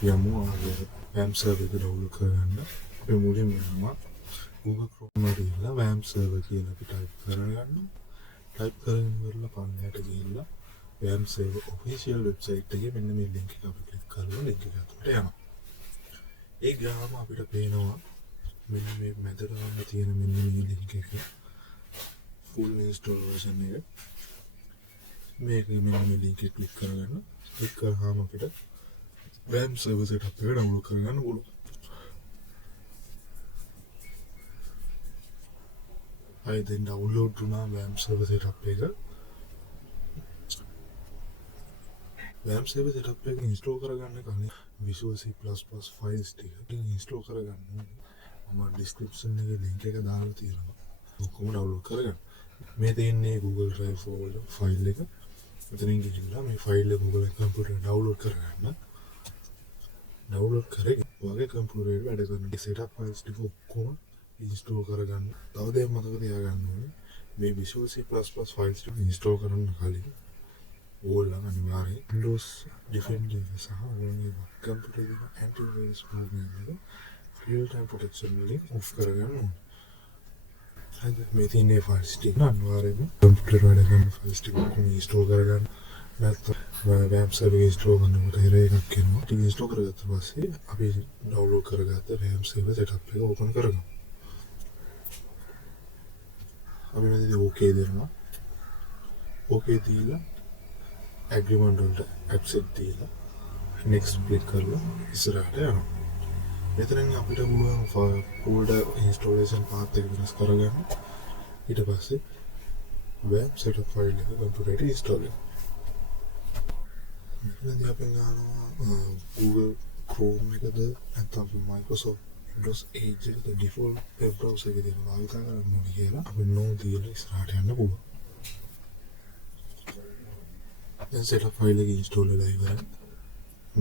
අපි යමු WAMP server එක download කරගන්න. අපි මුලින්ම යනවා Google Chrome එකට ගිහලා WAMP server කියලා අපි type කරගන්නවා. type කරගෙන ඉවරලා පල්ලෙහාට ගිහිල්ලා WAMP server official website එකේ මෙන්න මේ link එක අපි click කරලා link එක ඇතුලට යනවා. ඒ ගාම අපිට පේනවා මෙන්න මේ මැදටම තියෙන මෙන්න මේ link එක full install version එක. මේක මෙන්න මේ link එක click කරගන්න. click කරාම අපිට WAMP server setup එක download කරගන්න පුළුවන්. I then download වුණා WAMP server setup එක. WAMP server setup එක install කරගන්න කලින් Visual C++ files ටික install කරගන්න ඕනේ. මම description එකේ link එක දාලා තියෙනවා. ඔක්කොම download කරගන්න. මේ තියෙන්නේ Google Drive folder file එක. මෙතනින් ගිහිල්ලා මේ file එක Google computer download කරගන්න. download කරගෙන ඔයාගේ computer එකට වැඩ කරන setup files ටික ඔක්කොම install කරගන්න. තව දෙයක් මතක තියාගන්න ඕනේ. මේ Visual C++ files ටික install කරන්න කලින් ඕගොල්ලන් අනිවාර්යයෙන් Windows Defender සහ ඔයාගේ computer එකේ antivirus program එක real time protection වලින් off කරගන්න ඕනේ. හරිද? මේ තියෙන files ටික අනිවාර්යයෙන්ම computer වැඩ කරන files ටික ඔක්කොම install කරගන්න. නැත්නම් WAMP server install කරනකොට error එකක් එනවා. ටික install කරගත්ත පස්සේ අපි download කරගත්ත WAMP server setup එක open කරගමු. අපි මෙතනදී okay දෙනවා. okay දීලා agreement වලට accept දීලා next click කරලා ඉස්සරහට යනවා. මෙතනින් අපිට පුළුවන් folder installation path එක වෙනස් කරගන්න. ඊට පස්සේ WAMP setup file එක computer එකට install කරනවා. මෙතනදී අපි ගන්නවා Google Chrome එකද නැත්නම් Microsoft Windows Edge එකද default web browser එකේ තියෙන භාවිත කරන්න ඕනේ කියලා අපි no දීලා ඉස්සරහට යන්න පුළුවන්. දැන් setup file එක install වෙලා ඉවරයි.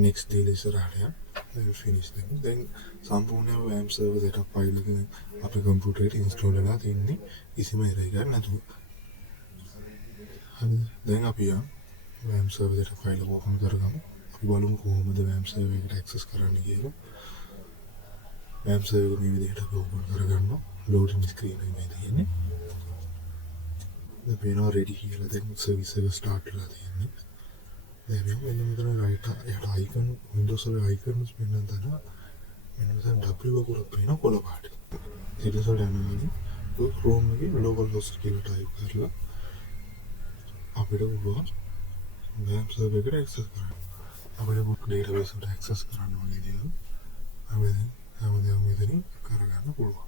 next දීලා ඉස්සරහට යන්න. දැන් finish දෙමු. දැන් සම්පූර්ණයෙන්ම WAMP server setup file එක අපේ computer එකට install වෙලා තියෙන්නේ කිසිම error එකක් නැතුව. හරිද? දැන් අපි යමු WAMP server setup file එක open කරගමු. අපි බලමු කොහොමද WAMP server එකට access කරන්න කියලා. WAMP server එක මේ විදිහට අපි open කරගන්නවා. loading screen එක මේ තියෙන්නේ. දැන් පේනවා ready කියලා. දැන් service එක start වෙලා තියෙන්නේ. දැන් මෙන්න මෙතන right යට icon Windows වල icons මෙන්න තන මෙන්න මෙතන W වකුරක් පේනවා කොළ පාට. ඊට පස්සේ යනවා Chrome එකේ localhost කියලා type කරලා අපිට පුළුවන් WAMP server එකට access කරන්න. අපිට database එකට access කරන්න ඕනේ කියලා. අපි හැමදේම මෙතනින් කරගන්න පුළුවන්.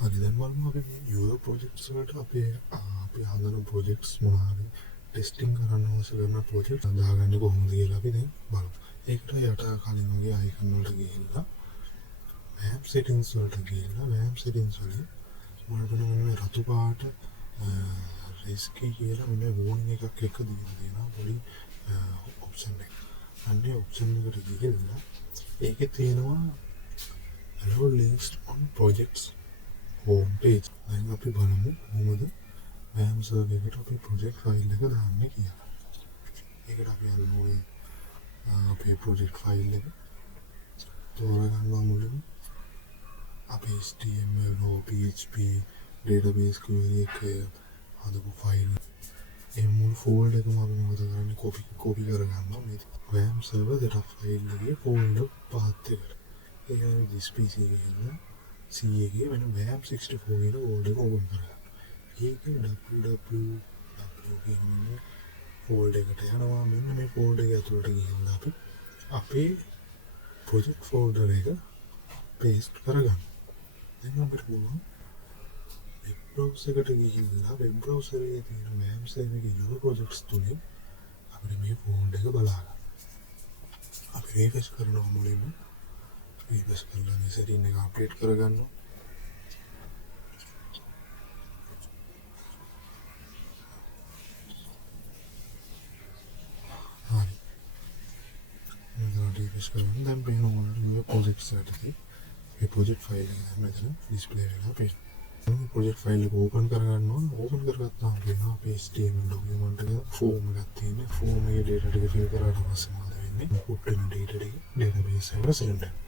හරි දැන් බලමු අපි user projects වලට අපි හදන projects මොනවාද testing කරන්න අවශ්‍ය කරන project හදාගන්න කොහොමද කියලා අපි දැන් බලමු. ඒකට යට කලින් වගේ icon වලට ගිහිල්ලා WAMP settings වලට ගිහිල්ලා WAMP settings වලින් මොනවද මේ රතු පාට risky කියලා මෙන්න warning එකක් එක්ක දීලා තියෙනවා පොඩි option එක. අන්නේ option එකට ගිහිල්ලා ඒකේ තියෙනවා allow links on projects home page. දැන් අපි බලමු කොහොමද WAMP server එකට අපි project file එක දාන්නේ කියලා. ඒකට අපි අරමු අපේ project file එක තෝරගන්නවා මුලින්ම. අපි HTML හෝ PHP database query එක හදපු file ඒ මුල් folder එකම අපි මොකද කරන්නේ copy කරගන්නවා මේ WAMP server setup file එකේ folder path එකට. ඒක this PC එකේ ඉන්න C එකේ වෙන WAMP 64 කියන folder එක open කරගන්න. ඒක www කියන folder එකට යනවා. මෙන්න මේ folder එක ඇතුළට ගිහිල්ලා අපි අපේ project folder එක paste කරගන්න. දැන් අපිට පුළුවන් web browser එකට ගිහිල්ලා web browser එකේ තියෙන WAMP server එකේ user projects තුලින් අපිට මේ folder එක බලා ගන්න. අපි refresh කරනවා මුලින්ම. refresh කරලා මේ setting එක update කරගන්නවා. දැන් පේනවා මේ projects එකේ මේ project file එක මෙතන display වෙලා පේනවා. මේ project file එක open කරගන්නවා. open කරගත්තාම පේනවා අපේ HTML document එක form එකක් තියෙනවා. form එකේ data ටික fill කරාට පස්සේ මොකද පුට්ටන ඩේටට ඩේටබේස් එක සෙන්ටර්